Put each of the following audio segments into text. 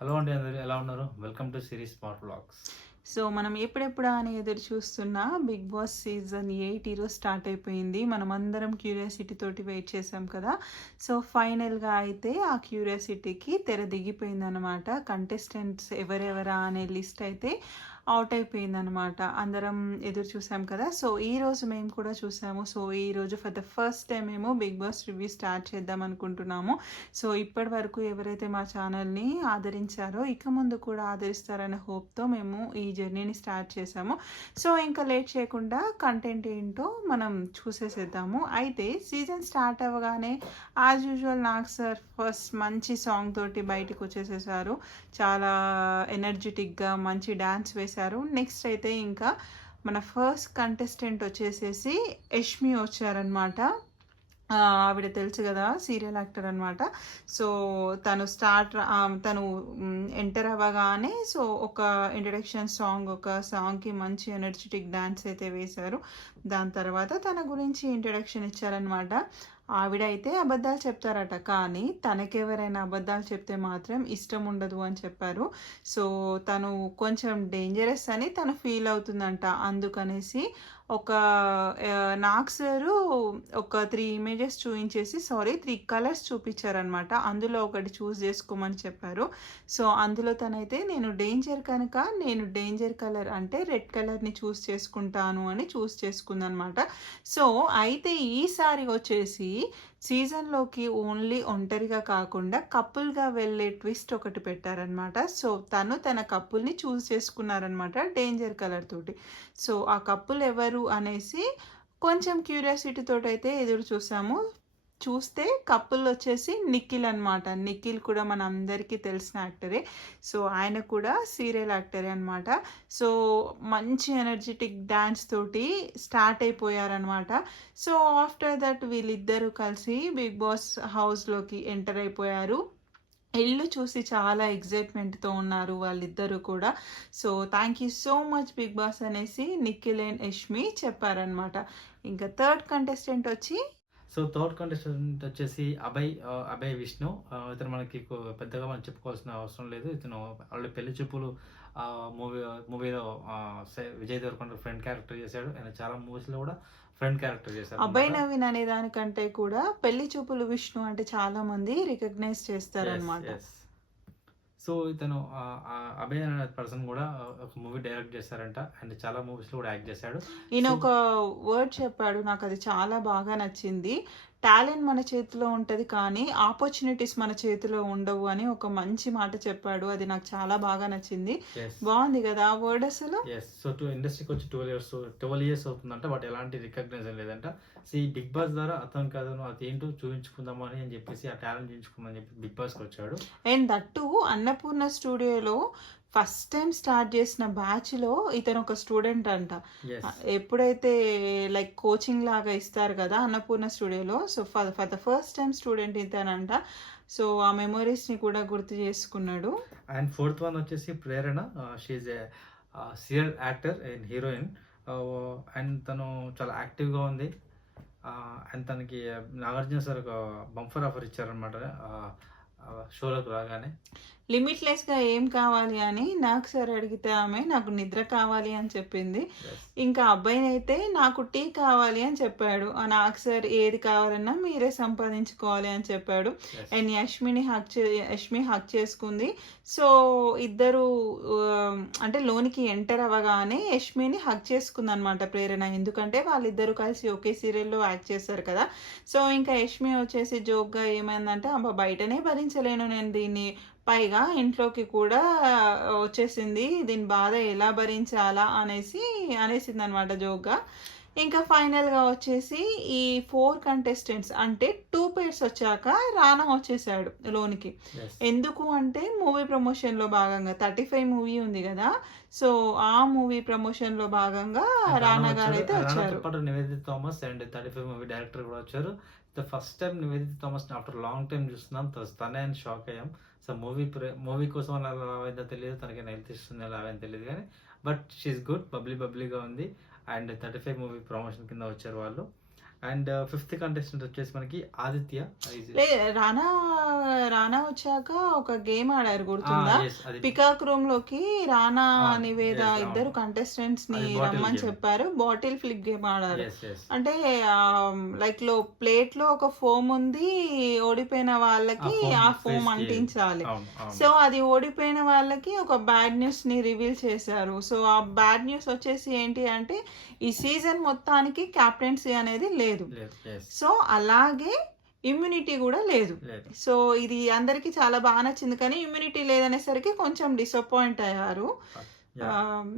Hello అండి, అందరూ ఎలా ఉన్నారు? Welcome to series smart vlogs. So మనం ఎప్పుడెప్పుడా అని ఎదురు చూస్తున్న బిగ్ బాస్ సీజన్ 8 ఈరోజు స్టార్ట్ అయిపోయింది. మనం అందరం క్యూరియాసిటీ తోటి వెయిట్ చేసాం కదా. సో ఫైనల్గా అయితే ఆ క్యూరియాసిటీకి తెర దిగిపోయిందనమాట. కంటెస్టెంట్స్ ఎవరెవరా అనే లిస్ట్ అయితే అవుట్ అయిపోయిందనమాట. అందరం ఎదురు చూసాం కదా. సో ఈరోజు మేము కూడా చూసాము. సో ఈరోజు ఫర్ ద ఫస్ట్ టైం మేము బిగ్ బాస్ రివ్యూ స్టార్ట్ చేద్దాం అనుకుంటున్నాము. సో ఇప్పటి వరకు ఎవరైతే మా ఛానల్ని ఆదరించారో ఇక ముందు కూడా ఆదరిస్తారనే హోప్తో మేము ఈ జర్నీని స్టార్ట్ చేసాము. సో ఇంకా లేట్ చేయకుండా కంటెంట్ ఏంటో మనం చూసేసేద్దాము. అయితే సీజన్ స్టార్ట్ అవ్వగానే as usual Nag sir first మంచి సాంగ్ తోటి బయటకు వచ్చేసేసారు. చాలా ఎనర్జెటిక్గా మంచి డ్యాన్స్ వేశారు. నెక్స్ట్ అయితే ఇంకా మన ఫస్ట్ కంటెస్టెంట్ వచ్చేసేసి యష్మి వచ్చారనమాట. ఆవిడ తెలుసు కదా, సీరియల్ యాక్టర్ అనమాట. సో తను ఎంటర్ అవ్వగానే సో ఒక ఇంట్రడక్షన్ సాంగ్, ఒక సాంగ్కి మంచి ఎనర్జెటిక్ డాన్స్ అయితే వేశారు. దాని తర్వాత తన గురించి ఇంట్రడక్షన్ ఇచ్చారనమాట. ఆవిడ అయితే అబద్ధాలు చెప్తారట, కానీ తనకెవరైనా అబద్ధాలు చెప్తే మాత్రం ఇష్టం ఉండదు అని చెప్పారు. సో తను కొంచెం డేంజరస్ అని తను ఫీల్ అవుతుందంట. అందుకనేసి ఒక నాగ్ సారు ఒక 3 ఇమేజెస్ చూపించేసి 3 కలర్స్ చూపించారనమాట. అందులో ఒకటి చూస్ చేసుకోమని చెప్పారు. సో అందులో తనైతే నేను డేంజర్ కలర్ అంటే రెడ్ కలర్ని చూస్ చేసుకుంటాను అని చూస్ చేసుకుందనమాట. సో అయితే ఈసారి వచ్చేసి సీజన్లోకి ఓన్లీ ఒంటరిగా కాకుండా కపుల్గా వెళ్ళే ట్విస్ట్ ఒకటి పెట్టారనమాట. సో తను తన కపుల్ని చూస్ చేసుకున్నారనమాట డేంజర్ కలర్ తోటి. సో ఆ కపుల్ ఎవరు అనేసి కొంచెం క్యూరియాసిటీ తోటి అయితే ఎదురు చూసాము. చూస్తే కపుల్ వచ్చేసి నిఖిల్ అనమాట. నిఖిల్ కూడా మన అందరికీ తెలిసిన యాక్టరే. సో ఆయన కూడా సీరియల్ యాక్టరే అనమాట. సో మంచి ఎనర్జెటిక్ డ్యాన్స్ తోటి స్టార్ట్ అయిపోయారనమాట. సో ఆఫ్టర్ దట్ వీళ్ళిద్దరూ కలిసి బిగ్ బాస్ హౌస్లోకి ఎంటర్ అయిపోయారు. ఇల్లు చూసి చాలా ఎగ్జైట్మెంట్తో ఉన్నారు వాళ్ళిద్దరూ కూడా. So thank you so much Bigg Boss అనేసి నిఖిల్ అండ్ యష్మి చెప్పారనమాట. ఇంకా థర్డ్ కంటెస్టెంట్ వచ్చి సో థర్డ్ కంటెస్టెంట్ వచ్చేసి అభయ్ విష్ణు. ఇతను మనకి పెద్దగా మనం చెప్పుకోవాల్సిన అవసరం లేదు. ఇతను ఆల్రెడీ పెళ్లి చూపులు మూవీలో విజయ్ దేవరకొండ ఫ్రెండ్ క్యారెక్టర్ చేశాడు. ఆయన చాలా మూవీస్లో కూడా ఫ్రెండ్ క్యారెక్టర్ చేశారు. అభయ్ నవీన్ అనే దానికంటే కూడా పెళ్లి చూపులు విష్ణు అంటే చాలా మంది రికగ్నైజ్ చేస్తారనమాట. సో ఇతను అభయ్ అనే పర్సన్ కూడా ఒక మూవీ డైరెక్ట్ చేశారంట, అండ్ చాలా మూవీస్లో కూడా యాక్ట్ చేశాడు. ఈయన ఒక వర్డ్ చెప్పాడు, నాకు అది చాలా బాగా నచ్చింది. టాలెంట్ మన చేతిలో ఉంటుంది, కానీ ఆపర్చునిటీస్ మన చేతిలో ఉండవు అని ఒక మంచి మాట చెప్పాడు. అది నాకు చాలా బాగా నచ్చింది. బాగుంది కదా ఆ వర్డ్ అసలు. సో ఇండస్ట్రీకి వచ్చి 12 years అవుతుందంట, బట్ ఎలాంటి రికగ్నైజేషన్ లేదంట. సో ఈ బిగ్ బాస్ ద్వారా అతను కాదు అది ఏంటో చూపించుకుందాము అని చెప్పేసి ఆ టాలెంట్ చూపించుకుందామని చెప్పి బిగ్ బాస్కి వచ్చాడు. అండ్ దట్టు అన్నపూర్ణ స్టూడియోలో ఫస్ట్ టైం స్టార్ట్ చేసిన బ్యాచ్లో ఇతను ఒక స్టూడెంట్ అంట. ఎప్పుడైతే లైక్ కోచింగ్ లాగా ఇస్తారు కదా అన్నపూర్ణ స్టూడియోలో, so for the first time student ఇతనంట. సో ఆ మెమొరీస్ని కూడా గుర్తు చేసుకున్నాడు. అండ్ ఫోర్త్ వన్ వచ్చేసి Prerana. She a serial actor and heroine. And తను చాలా యాక్టివ్గా ఉంది. అండ్ తనకి నాగార్జున సార్ ఒక బంఫర్ ఆఫర్ ఇచ్చారనమాట షోలోకి రాగానే. లిమిట్లెస్గా ఏం కావాలి అని నాకు సార్ అడిగితే ఆమె నాకు నిద్ర కావాలి అని చెప్పింది. ఇంకా అబ్బాయిని అయితే నాకు టీ కావాలి అని చెప్పాడు. నాకు సార్ ఏది కావాలన్నా మీరే సంపాదించుకోవాలి అని చెప్పాడు. అండ్ యష్మి హక్ చేసుకుంది. సో ఇద్దరు అంటే లోనికి ఎంటర్ అవ్వగానే యష్మిని హక్ చేసుకుంది అనమాట ప్రేరణ. ఎందుకంటే వాళ్ళిద్దరూ కలిసి ఒకే సీరియల్లో యాక్ట్ చేశారు కదా. సో ఇంకా యష్మి వచ్చేసి జోక్గా ఏమైందంటే అబ్బా బయటనే భరించలేను నేను దీన్ని, పైగా ఇంట్లోకి కూడా వచ్చేసింది, దీని బాధ ఎలా భరించాలా అనేసింది అనమాట జోక్గా. ఇంకా ఫైనల్గా వచ్చేసి ఈ 4 కంటెస్టెంట్స్ అంటే 2 pairs వచ్చాక రానా వచ్చేసాడు లోనికి. ఎందుకు అంటే మూవీ ప్రమోషన్లో భాగంగా 35 మూవీ ఉంది కదా. సో ఆ మూవీ ప్రమోషన్లో భాగంగా రానా గారు అయితే వచ్చారు. Nivedita Thomas and 35 movie director కూడా వచ్చారు. First time Nivedita Thomas after long time చూస్తున్నాం. తనే అని షాక్ అయ్యాం. సో మూవీ కోసం అలా అయిందో తెలియదు, తనకి హెల్త్ ఇస్తుంది అలా అయిందో తెలియదు, కానీ బట్ షీఈ్ గుడ్, బబ్లీగా ఉంది. అండ్ 35 మూవీ ప్రమోషన్ కింద వచ్చారు వాళ్ళు. అండ్ ఫిఫ్త్ కంటెస్టెంట్ వచ్చేసి మనకి ఆదిత్య. లే రానా రానా వచ్చాక ఒక గేమ్ ఆడారు గుర్తుందా? అది పికాక్ రూమ్ లోకి రానా అవును. నివేద Yes, ఇద్దరు అవును. కంటెస్టెంట్స్ ని అది బాటిల్ రమ్మని గేమ్. చెప్పారు. బాటిల్ ఫ్లిప్ గేమ్ ఆడారు. ఎస్ ఎస్ అంటే లైక్ ప్లేట్ లో ఒక ఫోమ్ ఉంది, ఓడిపోయిన వాళ్ళకి ఆ ఫోమ్ అంటించాలి. అవును అవును సో అది ఓడిపోయిన వాళ్ళకి ఒక బ్యాడ్ న్యూస్ ని రివీల్ చేశారు. సో ఆ బ్యాడ్ న్యూస్ వచ్చేసి ఏంటి అంటే ఈ సీజన్ మొత్తానికి క్యాప్టెన్సీ అనేది లేదు. లేదు. ఎస్ సో అలాగే ఇమ్యూనిటీ కూడా లేదు. లేదు. సో ఇది అందరికీ చాలా బాగా నచ్చింది, కానీ ఇమ్యూనిటీ లేదనేసరికి కొంచెం డిసప్పాయింట్ అయ్యారు.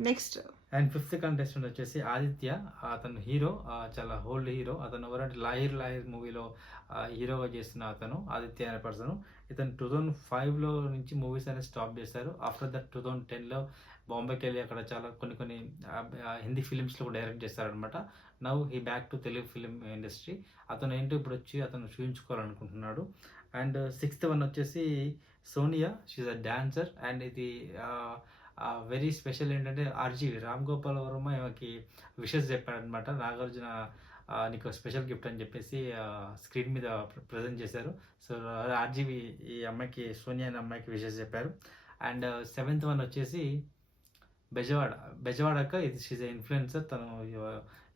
నెక్స్ట్ అండ్ ఫిఫ్త్ కంటెస్టెంట్ వచ్చేసి ఆదిత్య. అతను హీరో, చాలా ఓల్డ్ హీరో. అతను ఎవరంటే లాహిర్ లాహిర్ మూవీలో హీరోగా చేస్తున్న అతను ఆదిత్య అనే పర్సన్. ఇతను 2005లో నుంచి మూవీస్ అనేది స్టాప్ చేశారు. ఆఫ్టర్ దట్ 2010లో బాంబేకి వెళ్ళి అక్కడ చాలా కొన్ని హిందీ ఫిలిమ్స్లో కూడా డైరెక్ట్ చేస్తారనమాట. Now he back to Telugu film industry. అతను ఏంటో ఇప్పుడు వచ్చి అతను చూపించుకోవాలనుకుంటున్నాడు. అండ్ సిక్స్త్ వన్ వచ్చేసి Sonia. She a dancer. And ఇది వెరీ స్పెషల్ ఏంటంటే ఆర్జీవి రామ్ గోపాల్ వర్మ ఈమెకి విషెస్ చెప్పాడనమాట. నాగార్జున నీకు స్పెషల్ గిఫ్ట్ అని చెప్పేసి స్క్రీన్ మీద ప్రజెంట్ చేశారు. సో ఆర్జీవి ఈ అమ్మాయికి, సోనియా అనే అమ్మాయికి విషెస్ చెప్పారు. అండ్ సెవెంత్ వన్ వచ్చేసి బెజవాడక. ఇది షీజ్ ఇన్ఫ్లుయెన్సర్. తను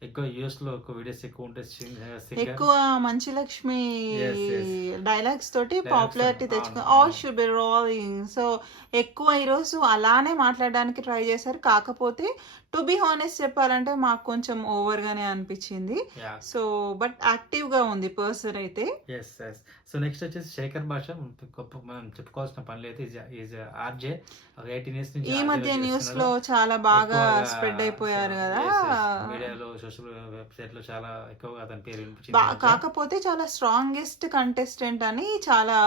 ఎక్కువ యూఎస్లో ఎక్కువ వీడియోస్ ఎక్కువ ఉంటాయి. ఎక్కువ Manchu Lakshmi Yes, yes. Dialogues తోటి Dialogues పాపులారిటీ అవును, తెచ్చుకో అవును. All should be rolling. So ఎక్కువ ఈరోజు అలానే మాట్లాడడానికి ట్రై చేశారు. కాకపోతే టు బి హానెస్ట్ చెప్పాలంటే మాకు కొంచెం ఓవర్ గానే అనిపించింది. సో బట్ యాక్టివ్ గా ఉంది పర్సన్ అయితే. Yes yes. సో నెక్స్ట్ వచ్చేసి శేఖర్ భాష. గొప్ప మనం చెప్పుకోవాల్సిన పని లేదు. Is RJ. 18 years నుంచి ఈ RJ మధ్య న్యూస్ చేస్తున్నాడు. లో చాలా బాగా ఎక్కువగా స్ప్రెడ్ అయిపోయారు కదా. మీడియాలో, సోషల్ వెబ్సైట్ లో చాలా ఎక్కువగా అతని పేరు వినిపించింది. కాకపోతే చాలా స్ట్రాంగెస్ట్ కంటెస్టెంట్ అని చాలా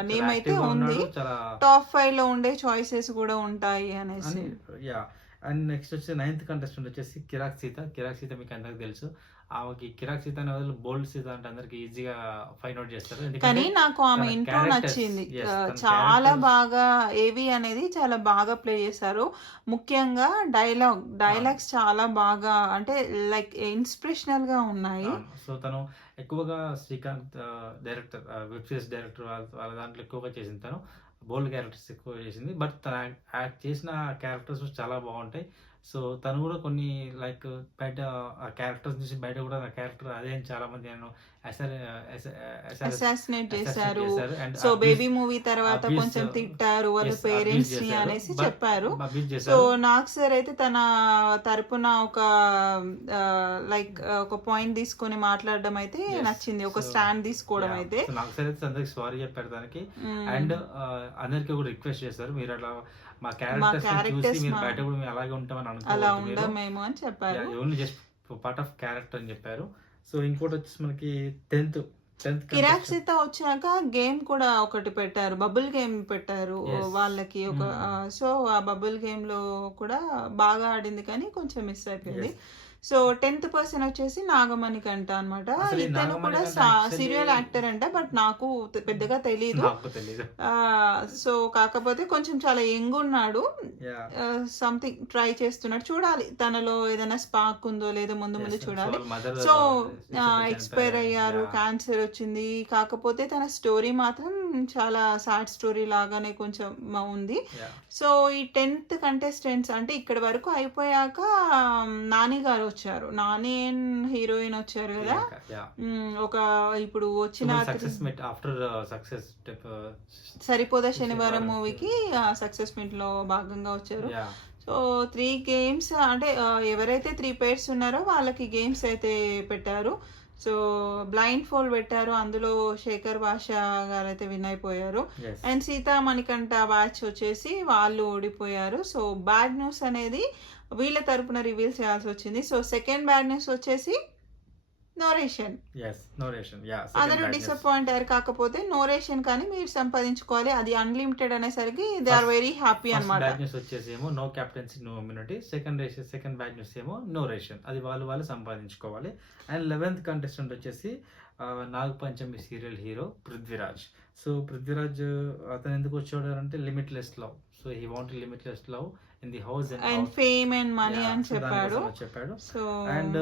నేమ్ అయితే ఉంది. చాలా టాప్ 5 లో ఉండే చాయిసెస్ కూడా ఉంటాయి అనేసి. యా. అండ్ నెక్స్ట్ వచ్చి నైన్త్ కంటెస్టెంట్ వచ్చేసి కిరాక్ సీత. కిరాక్ సీత మీకు అందరికి తెలుసు. ఆమెకి కిరాక్ సీత అనే బదులు బోల్డ్ సీత అంటే అందరికి ఈజీగా ఫైండ్ అవుట్ చేస్తారు. కానీ నాకు ఆమె తన ఇంట్రో characters, నచ్చింది. yes, తన చాలా characters- బాగా ఏవి అనేది చాలా బాగా ప్లే చేశారు. ముఖ్యంగా డైలాగ్స్ చాలా బాగా, అంటే లైక్ ఇన్స్పిరేషనల్ గా ఉన్నాయి. సో తను ఎక్కువగా Srikanth director, web series director వాళ్ళ దాంట్లో ఎక్కువగా చేసింది. తను బోల్డ్ క్యారెక్టర్స్ ఎక్కువ చేసింది. బట్ తన యాక్ట్ చేసిన క్యారెక్టర్స్ చాలా బాగుంటాయి. సో తను కూడా కొన్ని లైక్ బయట ఆ క్యారెక్టర్స్ నుంచి బయట కూడా నా క్యారెక్టర్ అదే అని చాలా మంది నేను అసాసినేట్ చేశారు. and so abuse- baby movie తర్వాత abuse, కొంచెం తిట్టారు వాళ్ళ yes, పేరెంట్స్ abuse ని చేశారు. అనేసి But చెప్పారు. abuse సో చేశారు. నాగ్ సార్ అయితే తన తరపున ఒక లైక్ ఒక పాయింట్ తీసుకొని మాట్లాడడం అయితే Yes. నచ్చింది. ఒక So, స్టాండ్ తీసుకోవడం Yeah. అయితే. So నాకు సరే అందరికి సారీ చెప్పారు దానికి. మ్మ్. అండ్ అందరికి కూడా రిక్వెస్ట్ చేస్తారు, మీరు అట్లా మా characters క్యారెక్టర్స్ చూసి మీరు మా- బయట కూడా మేము అలాగే ఉంటామని అలా అనుకోవద్దు మీరు. ఉండమేమో అని చెప్పారు. Only just part of character అని చెప్పారు. సో ఇంకోటి వచ్చేసి మనకి టెన్త్ కిరాక్ సీత వచ్చాక గేమ్ కూడా ఒకటి పెట్టారు, బబుల్ గేమ్ పెట్టారు Yes. వాళ్ళకి ఒక. సో ఆ బబుల్ గేమ్ లో కూడా బాగా ఆడింది కానీ కొంచెం మిస్ అయిపోయింది. సో 10th పర్సన్ వచ్చేసి నాగమణికంట అనమాట. అసలు ఈ ఇతను కూడా నాగమణికంట actually- సీరియల్ యాక్టర్ అంట, బట్ నాకు పెద్దగా తెలీదు. నాకు తెలీదు. సో కాకపోతే కొంచెం చాలా యంగ్ ఉన్నాడు. Yeah. సంథింగ్ ట్రై చేస్తున్నాడు. చూడాలి తనలో ఏదైనా స్పార్క్ ఉందో లేదో ముందు Yes, చూడాలి. వాళ్ళ mother, సో recently ఎక్స్పైర్ చనిపోయారు. అయ్యారు, Yeah. క్యాన్సర్ వచ్చింది. కాకపోతే తన స్టోరీ మాత్రం చాలా సాడ్ స్టోరీ లాగానే కొంచెం ఉంది. Yeah. సో ఈ 10th కంటెస్టెంట్స్ అంటే ఇక్కడ వరకు అయిపోయాక నాని గారు వచ్చారు. నాని హీరోయిన్ వచ్చారు కదా. Yeah. ఒక ఇప్పుడు వచ్చిన సక్సెస్ మీట్ ఆఫ్టర్ సక్సెస్ సరిపోదా శనివారం మూవీకి సక్సెస్ మీట్ లో భాగంగా వచ్చారు. సో 3 గేమ్స్ అంటే ఎవరైతే 3 pairs ఉన్నారో వాళ్ళకి గేమ్స్ అయితే పెట్టారు. సో బ్లైండ్ ఫోల్డ్ పెట్టారు. అందులో శేఖర్ భాష గారు అయితే విన్ అయిపోయారు. అండ్ సీతా మణికంఠ బ్యాచ్ వచ్చేసి వాళ్ళు ఓడిపోయారు. సో బ్యాడ్ న్యూస్ అనేది వీళ్ళ తరపున రివీల్ చేయాల్సి వచ్చింది. సో సెకండ్ బ్యాడ్ న్యూస్ వచ్చేసి నోరేషన్. అందరూ డిసప్పాయింట్ అయ్యారు. కాకపోతే నోరేషన్ కానీ మీరు సంపాదించుకోవాలి, అది అన్లిమిటెడ్ అనేసరికి దే ఆర్ వెరీ హ్యాపీ అన్నమాట. బ్యాడ్ న్యూస్ వచ్చేసి ఏమో no captaincy no immunity. Second bad news ఏమో నో రేషన్, అది వాళ్ళు సంపాదించుకోవాలి. అండ్ 11th కంటెస్టెంట్ వచ్చేసి Naga Panchami serial hero Prithviraj. So Prithviraj అతను ఎందుకు వచ్చాడు అంటే limitless love. So he want limitless love in the house and fame and money అని చెప్పాడు. చెప్పాడు. సో అండ్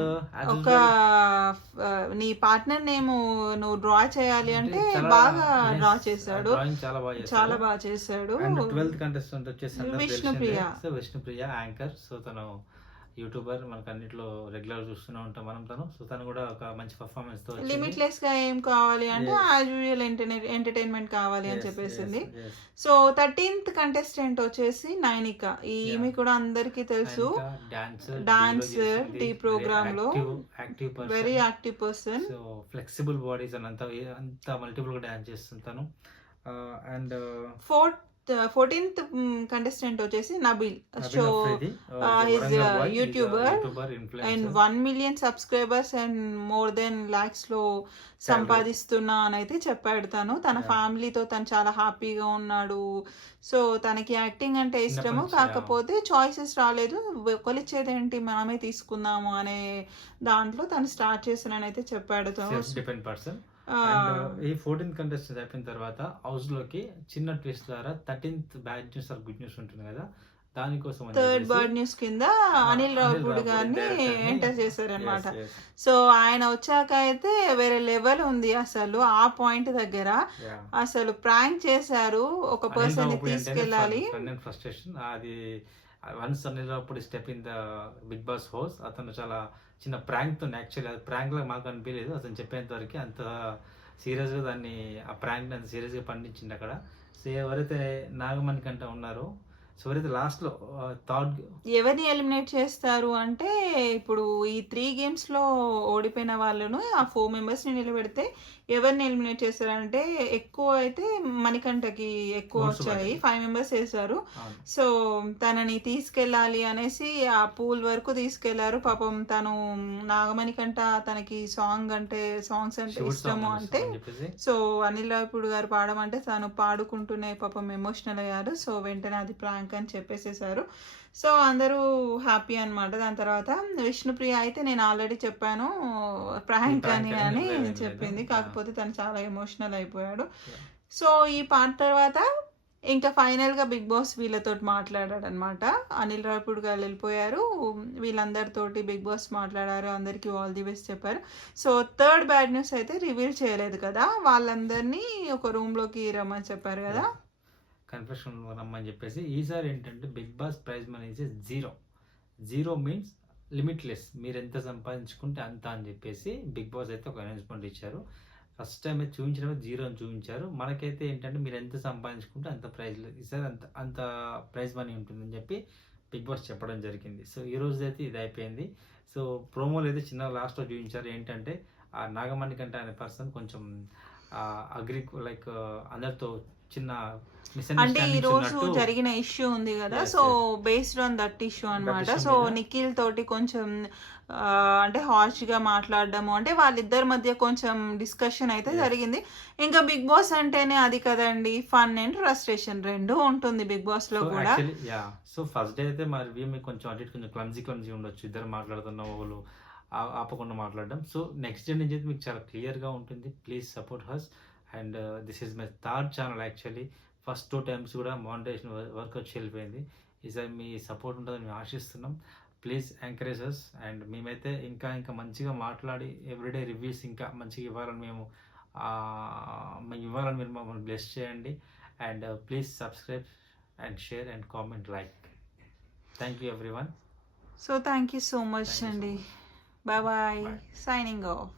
ఒక నీ పార్ట్నర్ నేమ్ నువ్వు డ్రా చేయాలి అంటే బాగా డ్రా చేశాడు, చాలా బాగా చేశాడు. అండ్ 12th కంటెస్టెంట్ వచ్చేసి విష్ణుప్రియ. విష్ణుప్రియ యాంకర్. సో తను యూట్యూబర్, మనకు అన్నిట్లో రెగ్యులర్ చూస్తూనే ఉంటాం మనం తను. సో తను కూడా ఒక మంచి పర్ఫార్మెన్స్ తో లిమిట్లెస్ గా ఏం కావాలి అంటే యాజ్ యూజువల్ ఎంటర్టైన్మెంట్ కావాలి అని చెప్పేసింది. సో 13th కంటెస్టెంట్ వచ్చేసి నైనిక. ఈమె కూడా అందరికీ తెలుసు, డాన్సర్ టీ ప్రోగ్రామ్ లో very active person. So flexible bodies అని అంత మల్టిపుల్ గా డాన్స్ చేస్తుంటాను. అండ్ 14th కంటెస్టెంట్ వచ్చేసి Nabeel. So is YouTuber and 1 million subscribers and more than lakhs లో సంపాదిస్తున్నా అని అయితే చెప్పాడు తను. తన ఫ్యామిలీతో తను చాలా హ్యాపీగా ఉన్నాడు. సో తనకి యాక్టింగ్ అంటే ఇష్టము, కాకపోతే చాయిసెస్ రాలేదు, కొలిచేది ఏంటి మనమే తీసుకుందాము అనే దాంట్లో తను స్టార్ట్ చేసానని అయితే చెప్పాడు తను. ఈ 14th కంటెస్టెంట్ అయిపోయిన తర్వాత హౌస్ లోకి చిన్న ట్విస్ట్ ద్వారా 13th bad news or good news ఉంటుంది కదా, దానికోసం థర్డ్ బర్డ్ న్యూస్ కింద అనిల్ రావిపూడి గారిని ఎంటర్ చేశారనమాట. సో ఆయన వచ్చాక అయితే వేరే లెవెల్ ఉంది అసలు. ఆ పాయింట్ దగ్గర అసలు ప్రాంక్ చేశారు, ఒక పర్సన్ ని తీసుకెళ్ళాలి. ఫ్రస్ట్రేషన్ అది once Anil Ravipudi step in the Bigg Boss house, అతను చాలా చిన్న ప్రాంక్తో, యాక్చువల్లీ అది ప్రాంక్ లాగా మాకు అనిపించలేదు అతను చెప్పేంత వరకు. అంత సీరియస్గా దాన్ని ఆ ప్రాంక్ని అంత సీరియస్గా పండించింది అక్కడ. సో ఎవరైతే నాగమణి కంట ఉన్నారో, సో ఎవరైతే లాస్ట్లో థర్డ్ ఎవరిని ఎలిమినేట్ చేస్తారు అంటే, ఇప్పుడు ఈ 3 games లో ఓడిపోయిన వాళ్ళను ఆ 4 members ని నిలబెడితే ఎవరిని ఎలిమినేట్ చేస్తారంటే, ఎక్కువ అయితే మణికంఠకి ఎక్కువ వచ్చాయి, 5 members వేశారు. సో తనని తీసుకెళ్ళాలి అనేసి ఆ పూల్ వరకు తీసుకెళ్లారు. పాపం తను నాగమణికంఠ తనకి సాంగ్స్ అంటే ఇష్టము అంటే, సో అనిల్ రావిపూడి గారు పాడమంటే తను పాడుకుంటూనే పాపం ఎమోషనల్ అయ్యారు. సో వెంటనే అది ప్రాంక్ అని చెప్పేసేసారు. సో అందరూ హ్యాపీ అనమాట. దాని తర్వాత విష్ణుప్రియ అయితే నేను ఆల్రెడీ చెప్పాను ప్రాంక్ అని చెప్పింది, కాకపోతే తను చాలా ఎమోషనల్ అయిపోయాడు. సో ఈ పార్ట్ తర్వాత ఇంకా ఫైనల్ గా బిగ్ బాస్ వీళ్ళతో మాట్లాడాడు అనమాట. అనిల్ రావిపూడి గారు వెళ్ళిపోయారు, వీళ్ళందరితోటి బిగ్ బాస్ మాట్లాడారు, అందరికి ఆల్ ది బెస్ట్ చెప్పారు. సో థర్డ్ బ్యాడ్ న్యూస్ అయితే రివీల్ చేయలేదు కదా, వాళ్ళందరినీ ఒక రూమ్ లోకి రమ్మని చెప్పారు కదా, కన్ఫెషన్ రమ్మని చెప్పేసి. ఈసారి ఏంటంటే Bigg Boss prize money zero means limitless, మీరు ఎంత సంపాదించుకుంటే అంత అని చెప్పేసి బిగ్ బాస్ అయితే ఒక అనౌన్స్మెంట్ ఇచ్చారు. ఫస్ట్ టైం అయితే చూపించినప్పుడు 0 అని చూపించారు. మనకైతే ఏంటంటే మీరు ఎంత సంపాదించుకుంటే అంత ప్రైజ్ ఈసారి అంత ప్రైజ్ మనీ ఉంటుందని చెప్పి బిగ్ బాస్ చెప్పడం జరిగింది. సో ఈ రోజు అయితే ఇది అయిపోయింది. సో ప్రోమోలు అయితే చిన్న లాస్ట్లో చూపించారు. ఏంటంటే ఆ నాగమణి కంటే అనే పర్సన్ కొంచెం లైక్ అందరితో చిన్న అంటే ఈ రోజు జరిగిన ఇష్యూ ఉంది కదా, so based on that issue అన్నమాట. సో నిఖిల్ తోటి కొంచెం అంటే హార్ష్ గా మాట్లాడడము, అంటే వాళ్ళిద్దరి మధ్య కొంచెం డిస్కషన్ అయితే జరిగింది. ఇంకా బిగ్ బాస్ అంటేనే అది కదండి, ఫన్ అండ్ ఫ్రస్ట్రేషన్ రెండు ఉంటుంది బిగ్ బాస్ లో కూడా. సో ఫస్ట్ డే అయితే మరి మీకు కొంచెం అటు ఇటు కొంచెం క్లమ్జీ ఉండొచ్చు, ఇద్దరు మాట్లాడుతున్న వాళ్ళు ఆపకుండా మాట్లాడడం. సో నెక్స్ట్ డే నుంచి అయితే మీకు చాలా క్లియర్గా ఉంటుంది. Please support has. And this is my third channel actually. First 2 times కూడా మానిటైజేషన్ వర్క్ వచ్చి వెళ్ళిపోయింది. ఈసారి మీ సపోర్ట్ ఉంటుందని మేము ఆశిస్తున్నాం. Please encourage us. అండ్ మేమైతే ఇంకా మంచిగా మాట్లాడి ఎవ్రీడే రివ్యూస్ ఇంకా మంచిగా ఇవ్వాలని మేము ఇవ్వాలని మీరు మమ్మల్ని బ్లెస్ చేయండి. And please subscribe and share and comment like. Thank you everyone. So thank you so much అండి. Bye bye, signing of.